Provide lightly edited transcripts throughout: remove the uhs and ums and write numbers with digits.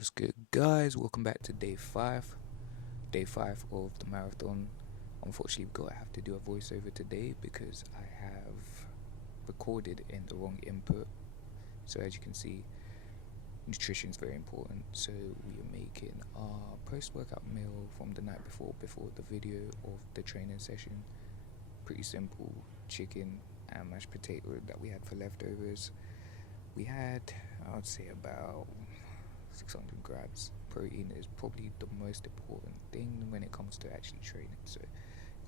What's good, guys? Welcome back to day 5 of the marathon. Unfortunately, I have to do a voiceover today because I have recorded in the wrong input. So as you can see, nutrition is very important. So we are making our post-workout meal from the night before the video of the training session. Pretty simple: chicken and mashed potato that we had for leftovers. We had, I would say, about 600 grams. Protein is probably the most important thing when it comes to actually training. So you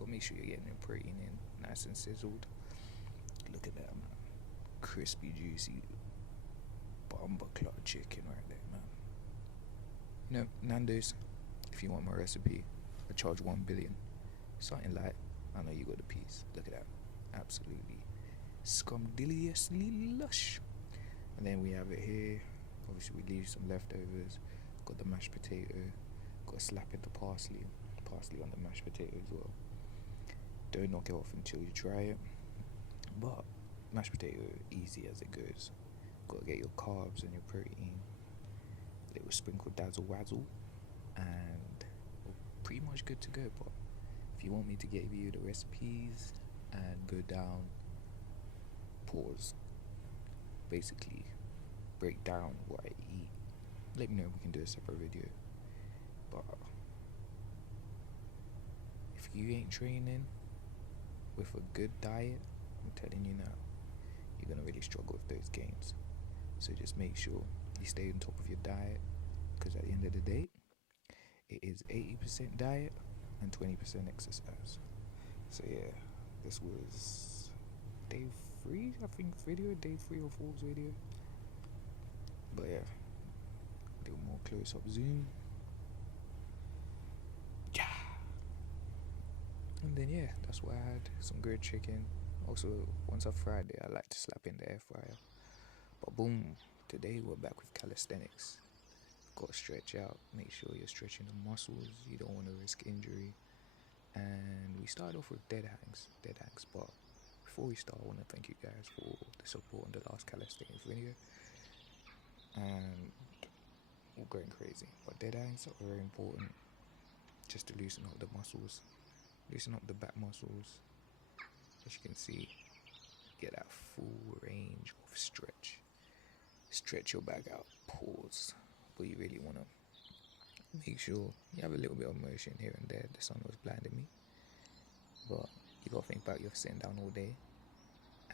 gotta make sure you're getting your protein in nice and sizzled. Look at that, man. Crispy, juicy, bomber clot chicken right there, man. You know, Nando's, if you want my recipe, I charge 1 billion. Something like, I know you got the piece. Look at that. Absolutely scrumptiously lush. And then we have it here. Obviously we leave some leftovers. Got the mashed potato. Got a slap in the parsley on the mashed potato as well. Don't knock it off until you try it. But mashed potato, easy as it goes. Gotta get your carbs and your protein. Little sprinkle dazzle wazzle, and we're pretty much good to go. But if you want me to give you the recipes and go down, pause, basically break down what I eat, let me know. We can do a separate video. But if you ain't training with a good diet, I'm telling you now, you're gonna really struggle with those gains. So just make sure you stay on top of your diet, because at the end of the day, it is 80% diet and 20% exercise. So yeah, this was day 3, I think, day 3 or 4's video. But yeah, a little more close up zoom. Yeah. And then yeah, that's what I had. Some grilled chicken. Also, once I've fried it, I like to slap in the air fryer. But boom, today we're back with calisthenics. Got to stretch out. Make sure you're stretching the muscles. You don't want to risk injury. And we started off with dead hangs. But before we start, I want to thank you guys for the support on the last calisthenics video. And we're going crazy. But dead hangs are very important, just to loosen up the muscles, loosen up the back muscles. As you can see, get that full range of stretch. Stretch your back out, pause. But you really want to make sure you have a little bit of motion here and there. The sun was blinding me, but you got to think about you're sitting down all day,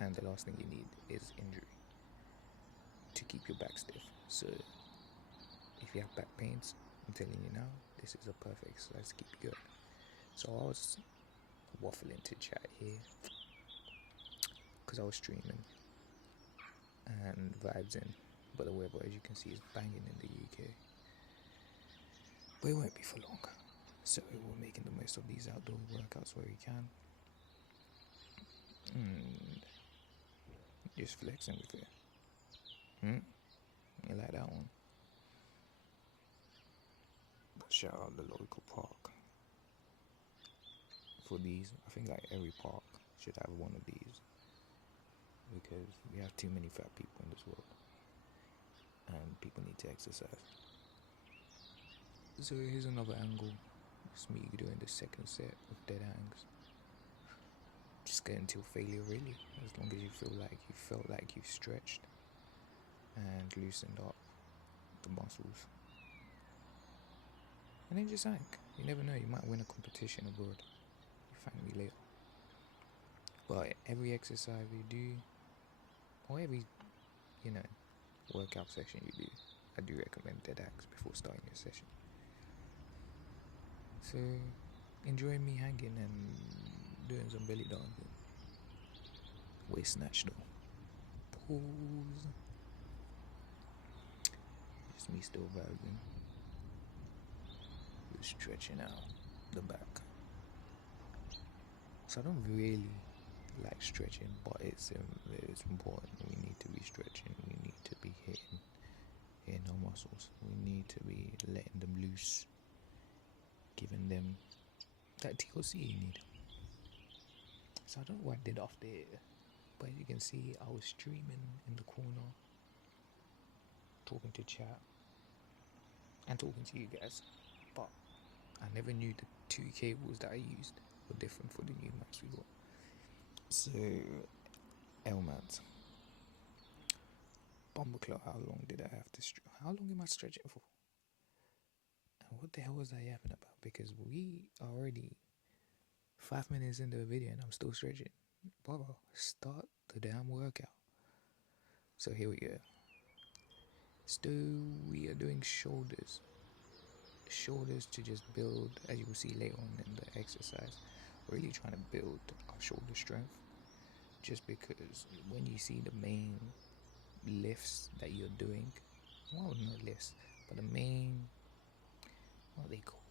and the last thing you need is injury to keep your back stiff. So if you have back pains, I'm telling you now, this is a perfect exercise to keep you going. So I was waffling to chat here because I was streaming and vibes in, but the weather, as you can see, is banging in the UK. But it won't be for long, so we're making the most of these outdoor workouts where we can, and just flexing with it. You like that one? But shout out the local park for these. I think like every park should have one of these, because we have too many fat people in this world, and people need to exercise. So here's another angle. It's me doing the second set of dead hangs. Just get until failure, really. As long as you felt like you've stretched and loosened up the muscles. And then just hang. You never know, you might win a competition abroad. You thank me later. But every exercise you do, or every, workout session you do, I do recommend dead hangs before starting your session. So enjoy me hanging and doing some belly dancing. Waist snatch though. Pause. Just me still vibing. Just stretching out the back. So I don't really like stretching, but it's important. We need to be stretching. We need to be hitting our muscles. We need to be letting them loose, giving them that TLC you need. So I don't know what I did after it, but as you can see, I was streaming in the corner, talking to chat, talking to you guys, but I never knew the two cables that I used were different for the new mics we got. So, L-mount. Bumbleclaw, how long did I have to how long am I stretching for? And what the hell was I yapping about? Because we are already 5 minutes into the video and I'm still stretching. Brother, start the damn workout. So here we go. So we are doing shoulders. Shoulders to just build, as you will see later on in the exercise, really trying to build our shoulder strength. Just because when you see the main lifts that you're doing, well, not lifts, but the main, what are they called,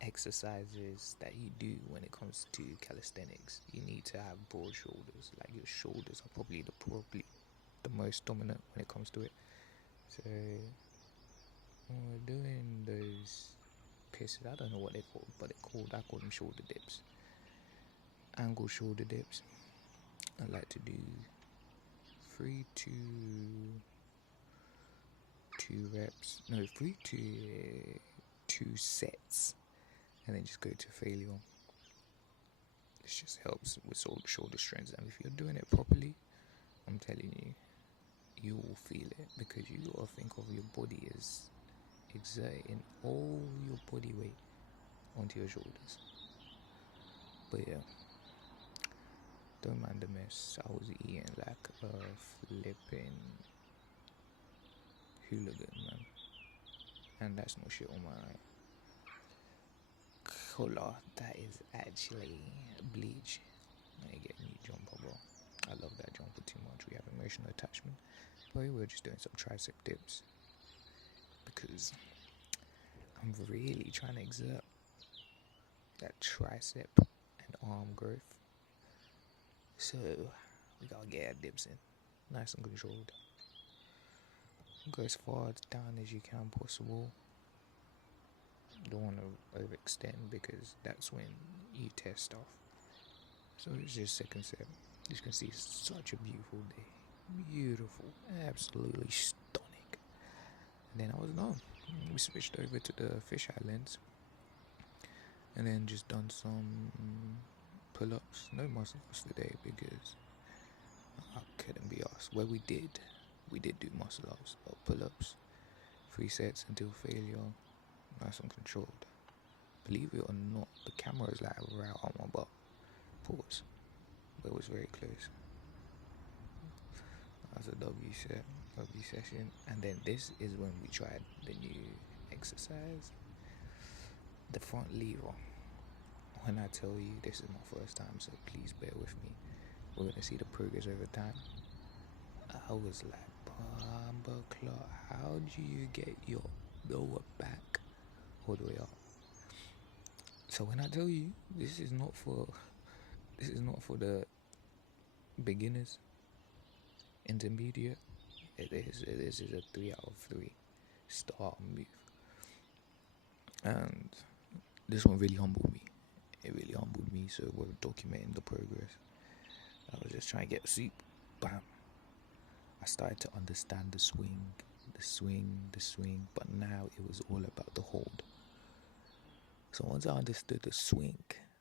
exercises that you do when it comes to calisthenics, you need to have broad shoulders. Like your shoulders are probably the most dominant when it comes to it. So when we're doing those pisses, I don't know what they're called, but I call them shoulder dips, angle shoulder dips. I like to do 3 to 2 reps, no, 3 to 2 sets, and then just go to failure. This just helps with shoulder strength, and if you're doing it properly, I'm telling you, you will feel it, because you gotta think of your body as exerting all your body weight onto your shoulders. But yeah, don't mind the mess. I was eating like a flipping hooligan, man, and that's no shit on my collar. That is actually bleach. I get a new jumper, bro. I love that jumper too much. We have emotional attachment. But we're just doing some tricep dips because I'm really trying to exert that tricep and arm growth. So we gotta get our dips in, nice and controlled. Go as far down as you can possible. Don't want to overextend because that's when you test off. So it's just second set. You can see such a beautiful day. Beautiful, absolutely stunning. And then I was done. We switched over to the fisheye lens, and then just done some pull-ups. No muscle-ups today because I couldn't be asked. Well, we did do muscle-ups, but pull-ups, 3 sets until failure, nice and controlled. Believe it or not, the camera is like right on my butt. Pause. But it was very close. That was a W session. And then this is when we tried the new exercise, the front lever. When I tell you this is my first time, so please bear with me. We're going to see the progress over time. I was like, Bumbleclaw, how do you get your lower back all the way up? So when I tell you this is not for the beginners, intermediate, this is a 3 out of 3 star move. And this one really humbled me. It really humbled me, so we're documenting the progress. I was just trying to get soup. Bam. I started to understand the swing, but now it was all about the hold. So once I understood the swing,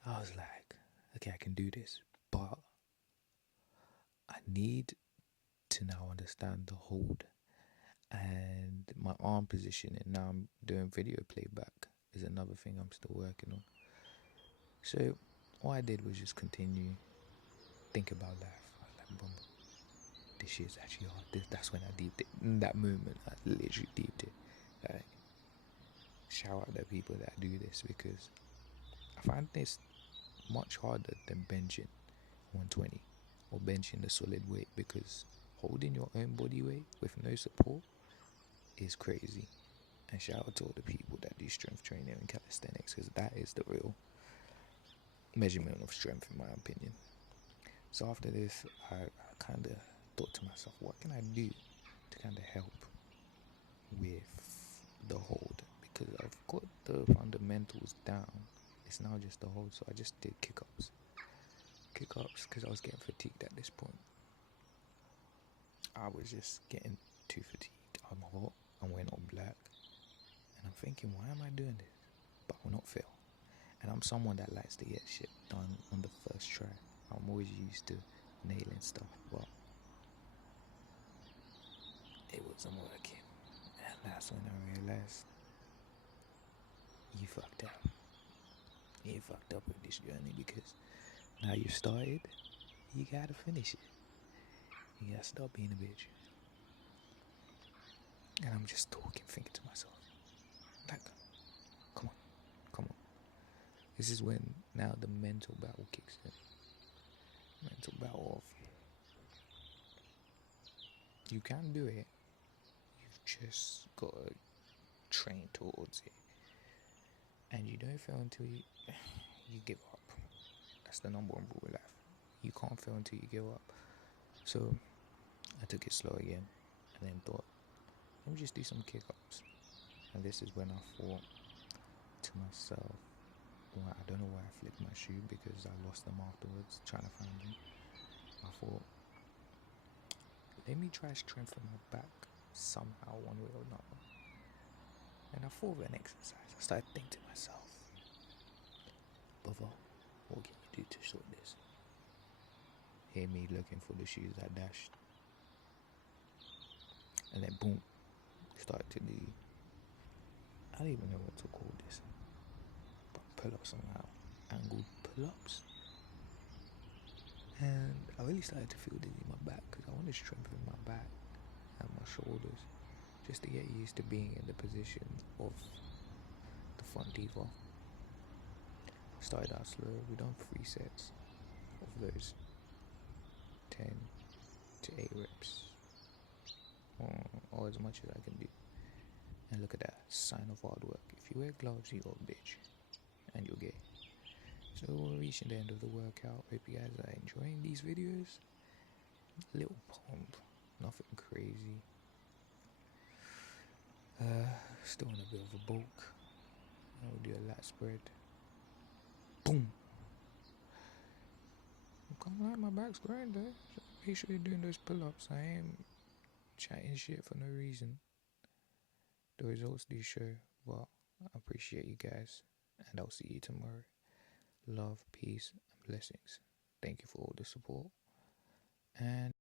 I was like, okay, I can do this, but I need to now understand the hold and my arm positioning. Now I'm doing video playback is another thing I'm still working on. So what I did was just continue, think about life. I was like, boom, this shit's actually hard. That's when I deeped it. In that moment, I literally deeped it. Like, shout out the people that do this, because I find this much harder than benching 120 or benching the solid weight, because holding your own body weight with no support is crazy. And shout out to all the people that do strength training and calisthenics, because that is the real measurement of strength in my opinion. So after this, I kind of thought to myself, what can I do to kind of help with the hold? Because I've got the fundamentals down. It's now just the hold. So I just did kick-ups because I was getting fatigued at this point. I was just getting too fatigued. I'm hot. I went on black. thinking, why am I doing this? But I will not fail. And I'm someone that likes to get shit done on the first try. I'm always used to nailing stuff, but it wasn't working. And that's when I realized you fucked up. You fucked up with this journey because now you started, you gotta finish it. You gotta stop being a bitch. And I'm just talking, thinking to myself, like, come on, come on. This is when now the mental battle kicks in. Mental battle of, you can do it, you've just gotta train towards it. And you don't fail until you give up. That's the number one rule of life. You can't fail until you give up. So I took it slow again and then thought, let me just do some kick-ups. And this is when I thought to myself, well, I don't know why I flipped my shoe because I lost them afterwards trying to find them. I thought, let me try strengthen my back somehow, one way or another. And I thought of an exercise. I started thinking to myself, brother, what can you do to sort this? Hear me looking for the shoes I dashed. And then boom, started to do, I don't even know what to call this, but pull-ups somehow, angled pull-ups. And I really started to feel dizzy in my back because I wanted to strengthen my back and my shoulders just to get used to being in the position of the front diva. Started out slow. We done 3 sets of those 10 to 8 reps, or as much as I can do. And look at that, sign of hard work. If you wear gloves, you got a bitch, and you're gay. So we're reaching the end of the workout. Hope you guys are enjoying these videos. Little pump, nothing crazy. Still in a bit of a bulk. I'll do a lat spread. Boom. I can't lie, my back's growing though. So make sure you're doing those pull-ups. I ain't chatting shit for no reason. The results do show. But I appreciate you guys, and I'll see you tomorrow. Love, peace, and blessings. Thank you for all the support. And